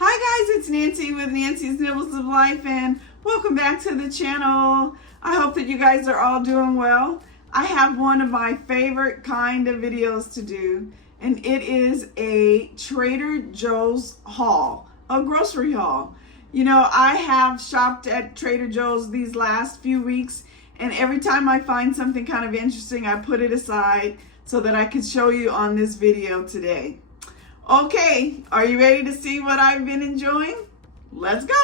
Hi guys, it's Nancy with Nancy's Nibbles of Life and welcome back to the channel. I hope that you guys are all doing well. I have one of my favorite kind of videos to do, and it is a Trader Joe's haul, a grocery haul. You know, I have shopped at Trader Joe's these last few weeks, and every time I find something kind of interesting, I put it aside so that I can show you on this video today. Okay, are you ready to see what I've been enjoying? Let's go.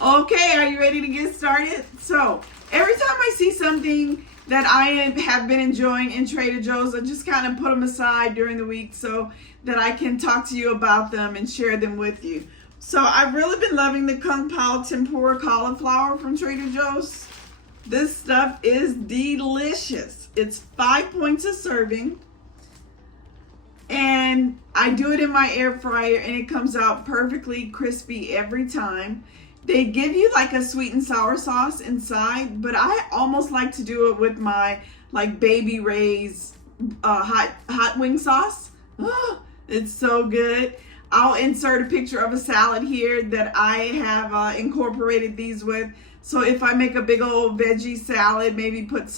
Okay, are you ready to get started? So, every time I see something that I have been enjoying in Trader Joe's, I just kind of put them aside during the week so that I can talk to you about them and share them with you. So, I've really been loving the Po Tempora cauliflower from Trader Joe's. This stuff is delicious. It's 5 points a serving, and I do it in my air fryer and it comes out perfectly crispy every time. They give you like a sweet and sour sauce inside, but I almost like to do it with my like Baby Ray's hot wing sauce. Oh, it's so good. I'll insert a picture of a salad here that I have incorporated these with. So if I make a big old veggie salad, maybe put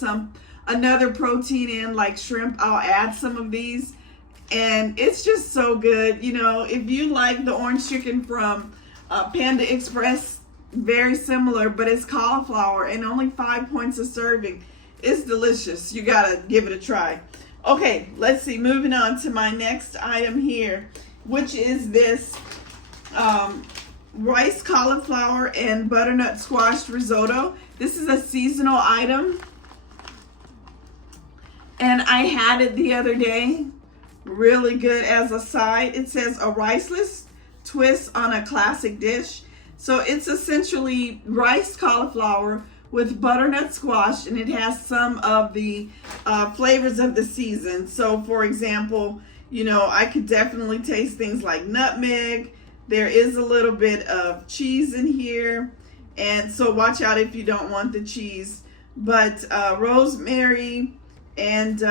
another protein in like shrimp, I'll add some of these. And it's just so good. You know, if you like the orange chicken from Panda Express, very similar, but it's cauliflower and only 5 points a serving. It's delicious. You gotta give it a try. Okay, let's see. Moving on to my next item here, which is this rice, cauliflower, and butternut squash risotto. This is a seasonal item, and I had it the other day. Really good as a side. It says a Riceless twist on a classic dish. So it's essentially rice cauliflower with butternut squash, and it has some of the flavors of the season. So for example, you know, I could definitely taste things like nutmeg. There is a little bit of cheese in here, and so watch out if you don't want the cheese, but rosemary and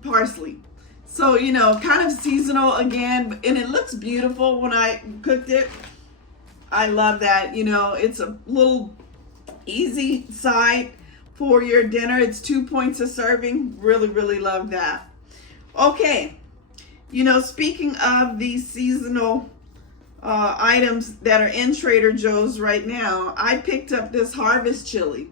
parsley. So, you know, kind of seasonal again, and it looks beautiful when I cooked it. I love that. You know, it's a little easy side for your dinner. It's 2 points a serving. Really, really love that. Okay, you know, speaking of these seasonal items that are in Trader Joe's right now, I picked up this harvest chili.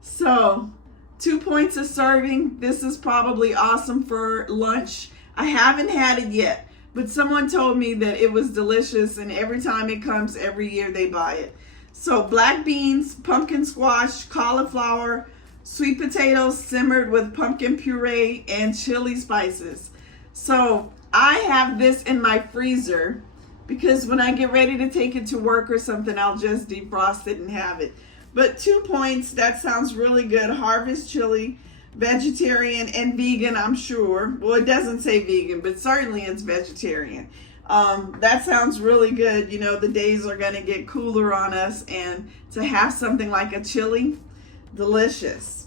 So 2 points a serving. This is probably awesome for lunch. I haven't had it yet, but someone told me that it was delicious, and every time it comes, every year they buy it. So black beans, pumpkin squash, cauliflower, sweet potatoes simmered with pumpkin puree and chili spices. So I have this in my freezer because when I get ready to take it to work or something, I'll just defrost it and have it. But 2 points, that sounds really good. Harvest chili, vegetarian and vegan, I'm sure. Well, it doesn't say vegan, but certainly it's vegetarian. That sounds really good. You know, the days are gonna get cooler on us, and to have something like a chili, delicious.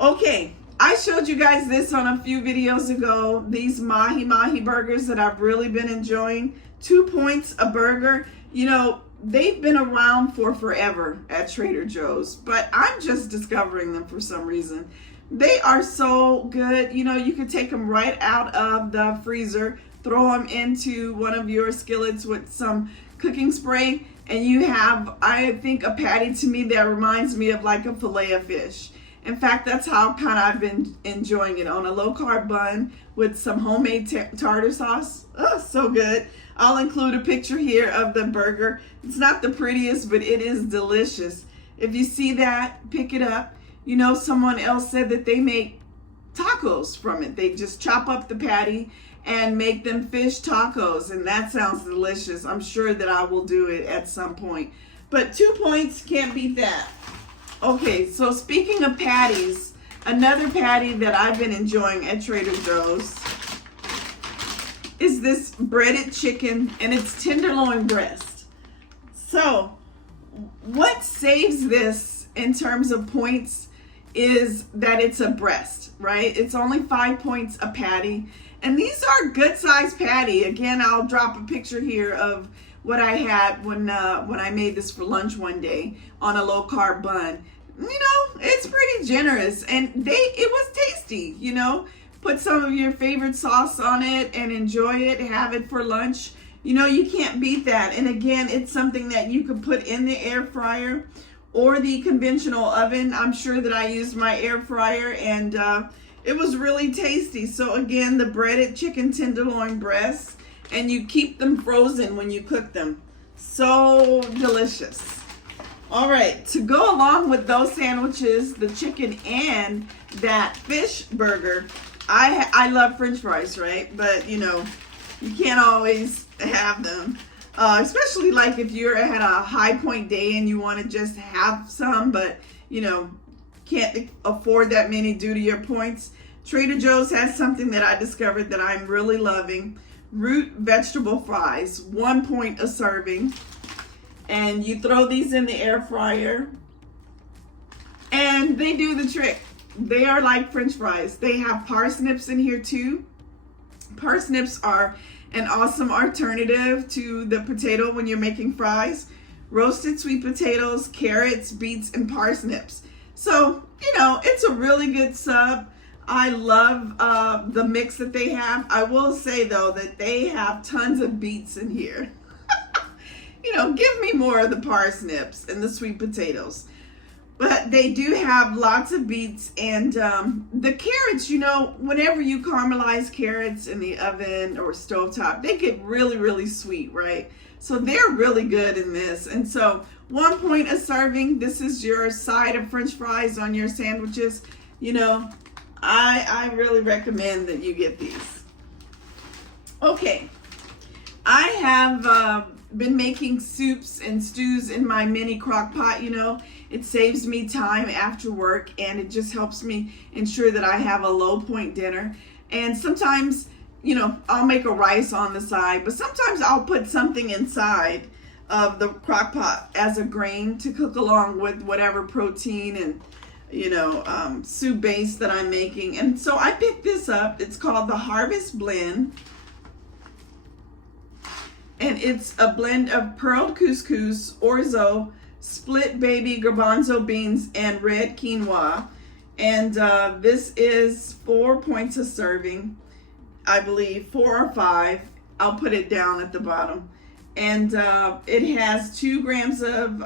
Okay, I showed you guys this on a few videos ago, these mahi burgers that I've really been enjoying. 2 points a burger. You know, they've been around for forever at Trader Joe's, but I'm just discovering them for some reason. They are so good. You know, you can take them right out of the freezer, throw them into one of your skillets with some cooking spray, and you have, I think, a patty to me that reminds me of like a fillet of fish. In fact, that's how kind of I've been enjoying it, on a low-carb bun with some homemade tartar sauce. Oh, so good. I'll include a picture here of the burger. It's not the prettiest, but it is delicious. If you see that, pick it up. You know, someone else said that they make tacos from it. They just chop up the patty and make them fish tacos, and that sounds delicious. I'm sure that I will do it at some point. But 2 points, can't beat that. Okay, so speaking of patties, another patty that I've been enjoying at Trader Joe's is this breaded chicken, and it's tenderloin breast. So what saves this in terms of points is that it's a breast, right? It's only 5 points a patty. And these are good sized patty. Again, I'll drop a picture here of what I had when I made this for lunch one day on a low carb bun. You know, it's pretty generous, and it was tasty. You know, put some of your favorite sauce on it and enjoy it. Have it for lunch. You know, you can't beat that. And again, it's something that you could put in the air fryer or the conventional oven. I'm sure that I used my air fryer, and it was really tasty. So again, the breaded chicken tenderloin breasts, and you keep them frozen when you cook them. So delicious. All right, to go along with those sandwiches, the chicken and that fish burger, I love French fries, right? But you know, you can't always have them, especially like if you're at a high point day and you want to just have some, but you know, can't afford that many due to your points. Trader Joe's has something that I discovered that I'm really loving. Root vegetable fries, 1 point a serving. And you throw these in the air fryer, and they do the trick. They are like French fries. They have parsnips in here too. Parsnips are an awesome alternative to the potato when you're making fries. Roasted sweet potatoes, carrots, beets, and parsnips. So, you know, it's a really good sub. I love the mix that they have. I will say though that they have tons of beets in here. You know, give me more of the parsnips and the sweet potatoes. But they do have lots of beets, and the carrots, you know, whenever you caramelize carrots in the oven or stovetop, they get really, really sweet, right? So they're really good in this. And so 1 point a serving. This is your side of French fries on your sandwiches. You know, I really recommend that you get these. Okay, I have been making soups and stews in my mini crock pot. You know, it saves me time after work, and it just helps me ensure that I have a low point dinner. And sometimes, you know, I'll make a rice on the side, but sometimes I'll put something inside of the crock pot as a grain to cook along with whatever protein and, you know, soup base that I'm making. And so I picked this up. It's called the Harvest Blend. And it's a blend of pearled couscous, orzo, split baby garbanzo beans, and red quinoa. And this is 4 points a serving, I believe, 4 or 5. I'll put it down at the bottom. And it has 2 grams of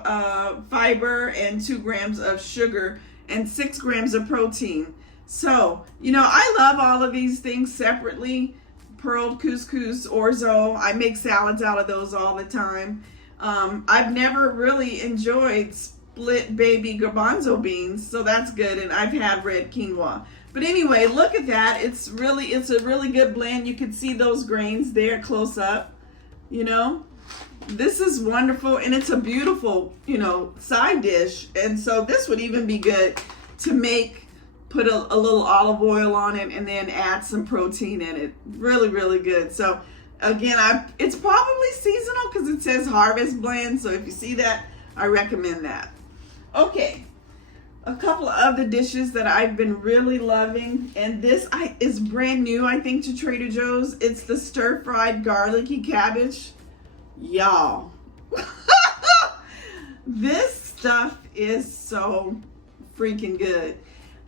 fiber and 2 grams of sugar and 6 grams of protein. So, you know, I love all of these things separately. Pearled couscous, orzo. I make salads out of those all the time. I've never really enjoyed split baby garbanzo beans, so that's good. And I've had red quinoa. But anyway, look at that. It's a really good blend. You can see those grains there close up. You know, this is wonderful, and it's a beautiful, you know, side dish. And so this would even be good to make. Put a little olive oil on it and then add some protein in it. Really, really good. So again, it's probably seasonal because it says Harvest Blend. So if you see that, I recommend that. Okay, a couple of other dishes that I've been really loving, and this is brand new, I think, to Trader Joe's. It's the stir-fried garlicky cabbage. Y'all, this stuff is so freaking good.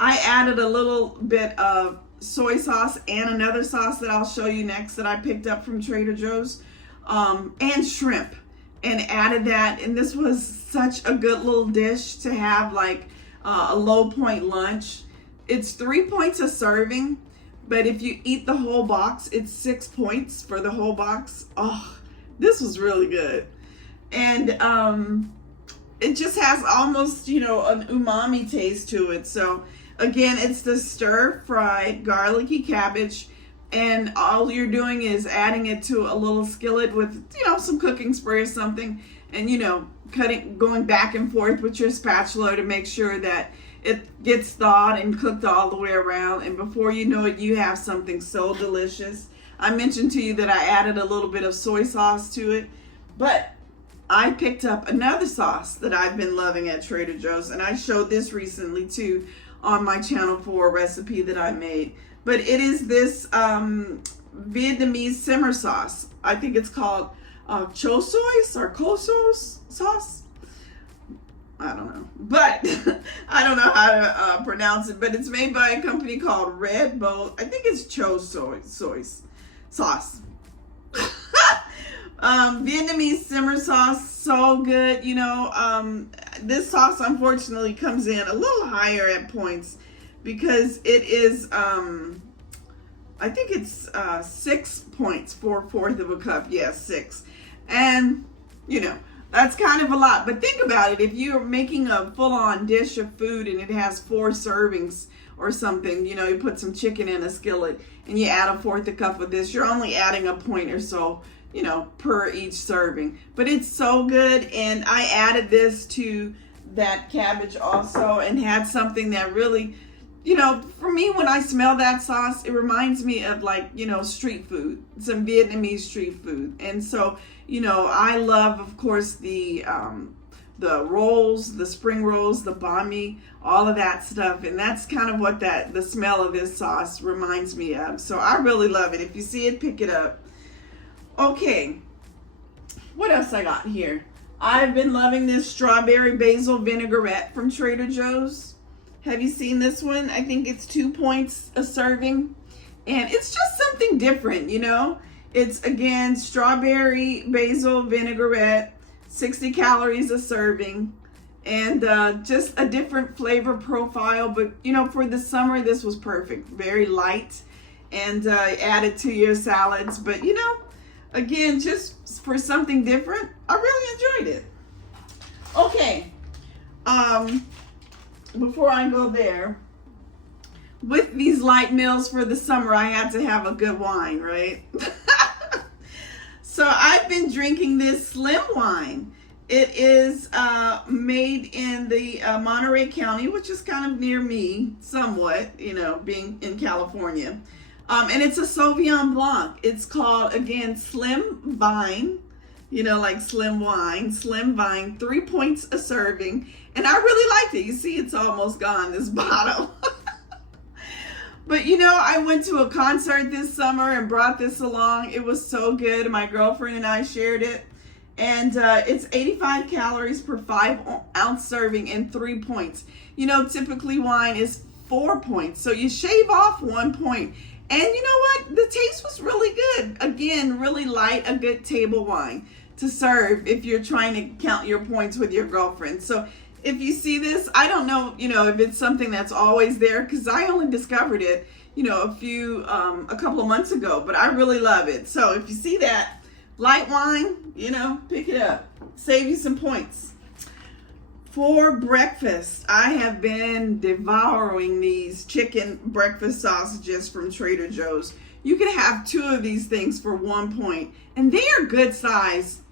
I added a little bit of soy sauce and another sauce that I'll show you next that I picked up from Trader Joe's, and shrimp, and added that. And this was such a good little dish to have like a low point lunch. It's 3 points a serving, but if you eat the whole box, it's 6 points for the whole box. Oh, this was really good. And it just has almost, you know, an umami taste to it. So again, it's the stir-fried garlicky cabbage, and all you're doing is adding it to a little skillet with, you know, some cooking spray or something, and, you know, going back and forth with your spatula to make sure that it gets thawed and cooked all the way around. And before you know it, you have something so delicious. I mentioned to you that I added a little bit of soy sauce to it, but I picked up another sauce that I've been loving at Trader Joe's, and I showed this recently too on my channel for a recipe that I made. But it is this Vietnamese simmer sauce. I think it's called cho soy or ko sauce. I don't know, but I don't know how to pronounce it, but it's made by a company called Red Bowl. I think it's cho soy sauce. Vietnamese simmer sauce, so good. You know, this sauce unfortunately comes in a little higher at points because it is, I think it's 6 points for 1/4 of a cup. Yes, 6. And, you know, that's kind of a lot. But think about it. If you're making a full-on dish of food and it has 4 servings or something, you know, you put some chicken in a skillet and you add a 1/4 a cup of this, you're only adding a point or so, you know, per each serving. But it's so good. And I added this to that cabbage also and had something that really, you know, for me, when I smell that sauce, it reminds me of, like, you know, street food, some Vietnamese street food. And so, you know, I love, of course, the rolls, the spring rolls, the banh mi, all of that stuff. And that's kind of what the smell of this sauce reminds me of. So I really love it. If you see it, pick it up. Okay, what else I got here? I've been loving this strawberry basil vinaigrette from Trader Joe's. Have you seen this one? I think it's 2 points a serving. And it's just something different, you know? It's, again, strawberry basil vinaigrette, 60 calories a serving. And just a different flavor profile. But, you know, for the summer, this was perfect. Very light. And add it to your salads. But, you know, again, just for something different, I really enjoyed it. Okay. Before I go there, with these light meals for the summer, I had to have a good wine, right? So I've been drinking this slim wine. It is made in the Monterey County, which is kind of near me, somewhat, you know, being in California. And it's a Sauvignon Blanc. It's called, again, Slim Vine, you know, like slim wine, Slim Vine, 3 points a serving. And I really liked it. You see, it's almost gone, this bottle. But, you know, I went to a concert this summer and brought this along. It was so good. My girlfriend and I shared it. And it's 85 calories per 5-ounce serving and 3 points. You know, typically wine is 4 points. So you shave off 1 point. And you know what? The taste was really good. Again, really light, a good table wine to serve if you're trying to count your points with your girlfriend. So if you see this, I don't know, you know, if it's something that's always there, because I only discovered it, you know, a couple of months ago, but I really love it. So if you see that light wine, you know, pick it up. Save you some points. For breakfast, I have been devouring these chicken breakfast sausages from Trader Joe's. You can have 2 of these things for 1 point, and they are good size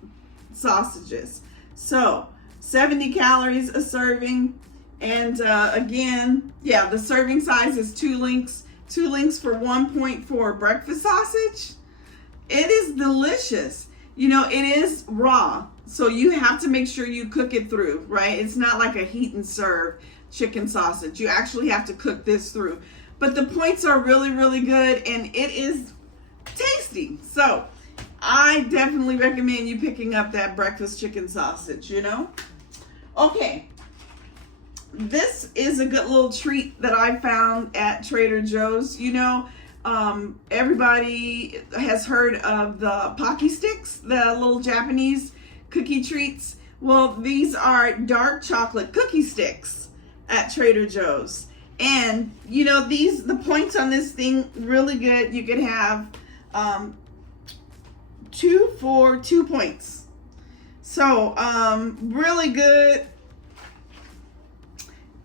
sausages. So 70 calories a serving, and again, yeah, the serving size is 2 links. 2 links for 1 point for breakfast sausage. It is delicious. You know, it is raw, so you have to make sure you cook it through, right? It's not like a heat and serve chicken sausage. You actually have to cook this through. But the points are really, really good, and it is tasty. So I definitely recommend you picking up that breakfast chicken sausage, you know? Okay. This is a good little treat that I found at Trader Joe's. You know, everybody has heard of the Pocky Sticks, the little Japanese cookie treats. Well, these are dark chocolate cookie sticks at Trader Joe's. And, you know, the points on this thing, really good. You could have 2 for 2 points. So, really good.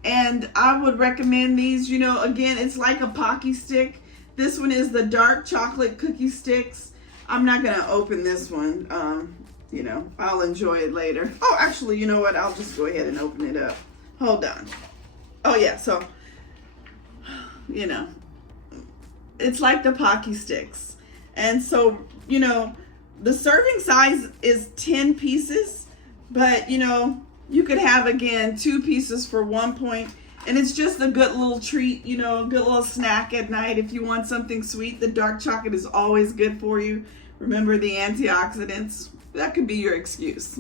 And I would recommend these. You know, again, it's like a Pocky stick. This one is the dark chocolate cookie sticks. I'm not going to open this one. You know, I'll enjoy it later. Oh, actually, you know what? I'll just go ahead and open it up. Hold on. Oh, yeah. So, you know, it's like the Pocky sticks. And so, you know, the serving size is 10 pieces. But, you know, you could have, again, 2 pieces for 1 point. And it's just a good little treat, you know, a good little snack at night. If you want something sweet, the dark chocolate is always good for you. Remember the antioxidants. That could be your excuse.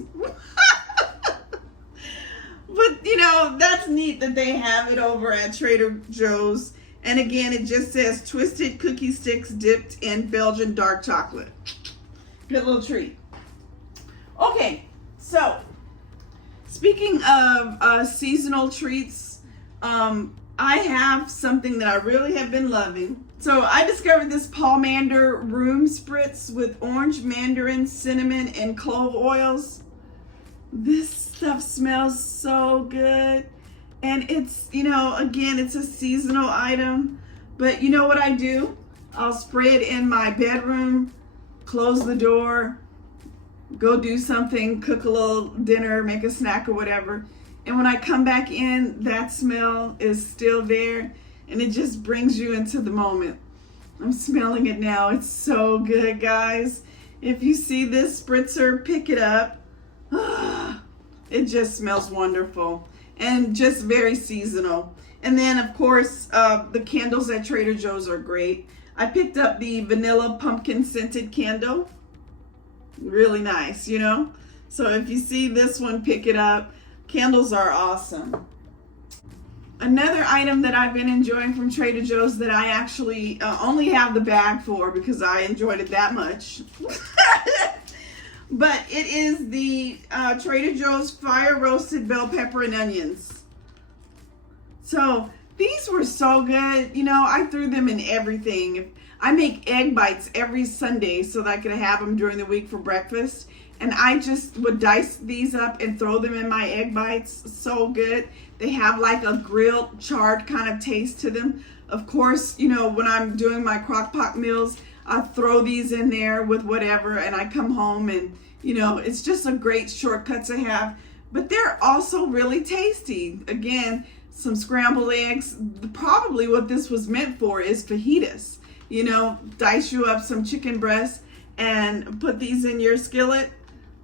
But, you know, that's neat that they have it over at Trader Joe's. And again, it just says twisted cookie sticks dipped in Belgian dark chocolate. Good little treat. Okay, so speaking of seasonal treats, I have something that I really have been loving. So I discovered this Pomander Room Spritz with orange, mandarin, cinnamon, and clove oils. This stuff smells so good. And it's, you know, again, it's a seasonal item. But you know what I do? I'll spray it in my bedroom, close the door, go do something, cook a little dinner, make a snack or whatever. And when I come back in, that smell is still there. And it just brings you into the moment. I'm smelling it now. It's so good, guys. If you see this spritzer, pick it up. It just smells wonderful and just very seasonal. And then, of course, the candles at Trader Joe's are great. I picked up the vanilla pumpkin scented candle. Really nice, you know? So if you see this one, pick it up. Candles are awesome. Another item that I've been enjoying from Trader Joe's that I actually only have the bag for because I enjoyed it that much. But it is the Trader Joe's fire roasted bell pepper and onions. So these were so good. You know, I threw them in everything. I make egg bites every Sunday so that I could have them during the week for breakfast. And I just would dice these up and throw them in my egg bites. So good. They have like a grilled, charred kind of taste to them. Of course, you know, when I'm doing my crock pot meals, I throw these in there with whatever, and I come home and, you know, it's just a great shortcut to have. But they're also really tasty. Again, some scrambled eggs. Probably what this was meant for is fajitas. You know, dice you up some chicken breasts and put these in your skillet.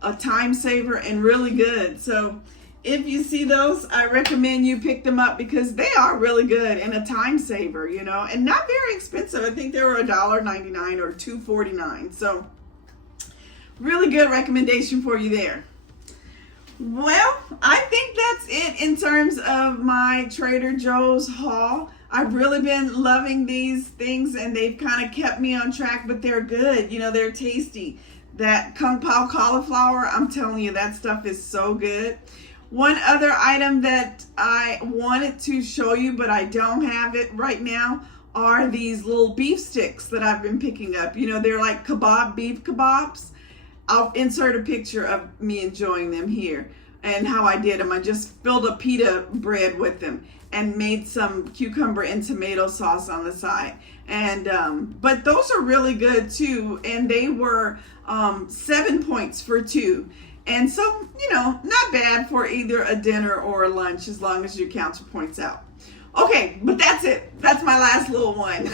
A time saver and really good. So if you see those, I recommend you pick them up because they are really good and a time saver, you know, and not very expensive. I think they were $1.99 or $2.49. So really good recommendation for you there. Well, I think that's it in terms of my Trader Joe's haul. I've really been loving these things and they've kind of kept me on track, but they're good. You know, they're tasty. That Kung Pao cauliflower, I'm telling you, that stuff is so good. One other item that I wanted to show you, but I don't have it right now, are these little beef sticks that I've been picking up. You know, they're like beef kebabs. I'll insert a picture of me enjoying them here and how I did them. I just filled a pita bread with them and made some cucumber and tomato sauce on the side. And but those are really good too, and they were 7 points for 2. And so, you know, not bad for either a dinner or a lunch as long as you count your points out. Okay, but that's it. That's my last little one.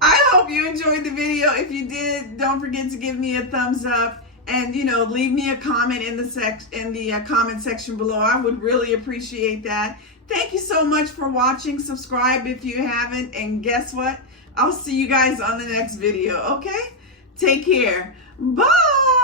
I hope you enjoyed the video. If you did, don't forget to give me a thumbs up and, you know, leave me a comment in the comment section below. I would really appreciate that. Thank you so much for watching. Subscribe if you haven't. And guess what? I'll see you guys on the next video, okay? Take care. Bye.